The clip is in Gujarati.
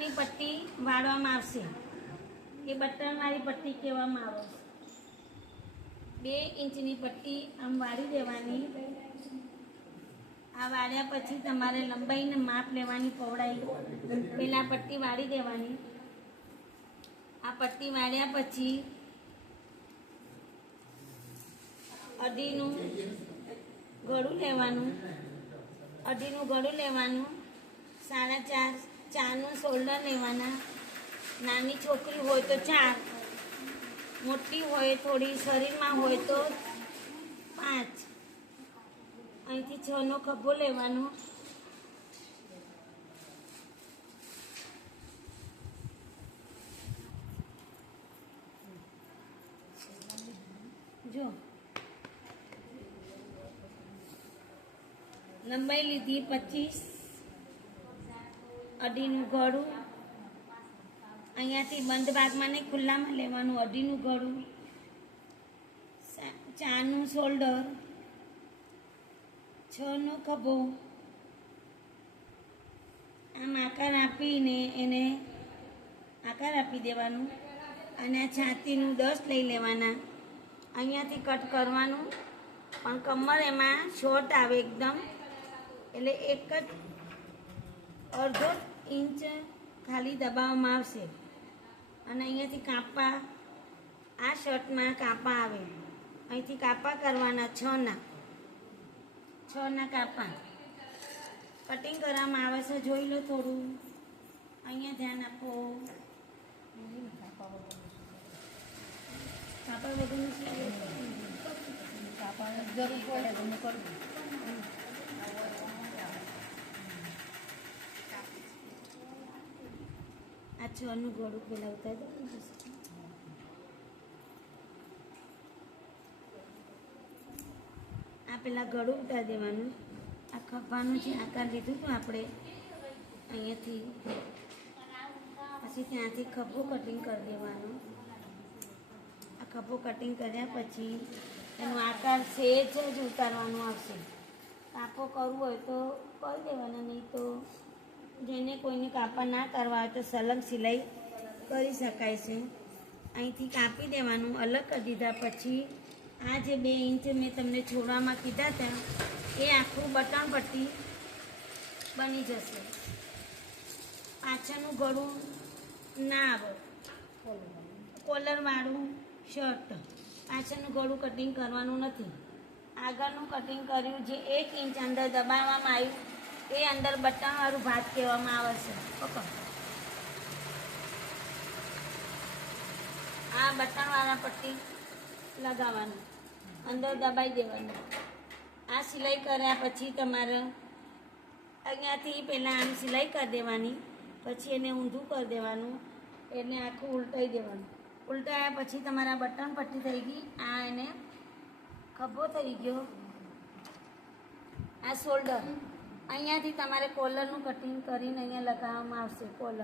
ની પટ્ટી વાળવામાં આવશે એ બટનવાળી પટ્ટી કહેવામાં આવે છે। 2 ઇંચની પટ્ટી આમ વાળી દેવાની। આ વાળ્યા પછી તમારે લંબાઈને માપ લેવાની, પહોળાઈ પહેલાં પટ્ટી વાળી દેવાની। આ પટ્ટી વાળ્યા પછી અઢીનું ગળું લેવાનું, 4.5 4નું શોલ્ડર લેવાના। નાની છોકરી હોય તો 4, મોટી હોય થોડી શરીરમાં હોય તો 5। અહીંથી 6નો ખભો લેવાનો। જો લંબાઈ લીધી 25, અઢીનું ગળું, અહીંયાથી બંધ ભાગમાં નહીં ખુલ્લામાં લેવાનું। અઢીનું ગળું, 4નું શોલ્ડર, 6નો ખભો, આમ આકાર આપીને એને આકાર આપી દેવાનું। અને આ છાતીનું 10 લઈ લેવાના। અહીંયાથી કટ કરવાનું, પણ કમર એમાં શોર્ટ આવે એકદમ, એટલે એક જ અડધો ઇંચ ખાલી દબાવવામાં આવશે। અને અહીંયાથી કાપા, આ શર્ટમાં કાપા આવે, અહીંથી કાપા કરવાના 6ના કાપા કટિંગ કરવામાં આવે છે। જોઈ લો થોડું, અહીંયા ધ્યાન આપો। કાપા વગરનું કાપા જરૂર પડે તમને કરવું। આ 6નું ગળું પેલા ઉતારી દો। આ પેલા ગળું ઉતારી દેવાનું। આ ખભાનું જે આકાર લીધું હતું આપણે અહીંયાથી, પછી ત્યાંથી ખભો કટિંગ કરી દેવાનો। આ ખભો કટિંગ કર્યા પછી એનો આકાર સેજ જ ઉતારવાનો આવશે। કાપો કરવું હોય તો કરી દેવાના, નહીં તો જેને કોઈને કાપા ના કરવા હોય તો સલગ સિલાઈ કરી શકાય છે। અહીંથી કાપી દેવાનું। અલગ કરી દીધા પછી આ જે 2 ઇંચ મેં તમને છોડવામાં કીધા હતા એ આખું બટન પટ્ટી બની જશે। પાછળનું ગળું ના આવે, કોલરવાળું શર્ટ, પાછળનું ગળું કટિંગ કરવાનું નથી। આગળનું કટિંગ કર્યું જે 1 ઇંચ અંદર દબાવવામાં આવ્યું એ અંદર બટનવાળું ભાગ કહેવામાં આવે છે। ઓકે, આ બટનવાળા પટ્ટી લગાવવાનું, અંદર દબાઈ દેવાનું। આ સિલાઈ કર્યા પછી તમારે અહીંયાથી પહેલાં આમ સિલાઈ કરી દેવાની, પછી એને ઊંધું કરી દેવાનું, એને આખું ઉલટાઈ દેવાનું। ઉલટાયા પછી તમારા બટન પટ્ટી થઈ ગઈ। આ એને ખભો થઈ ગયો। આ શોલ્ડર, અહીંયાથી તમારે કોલરનું કટિંગ કરીને અહીંયા લગાવવામાં આવશે। કોલર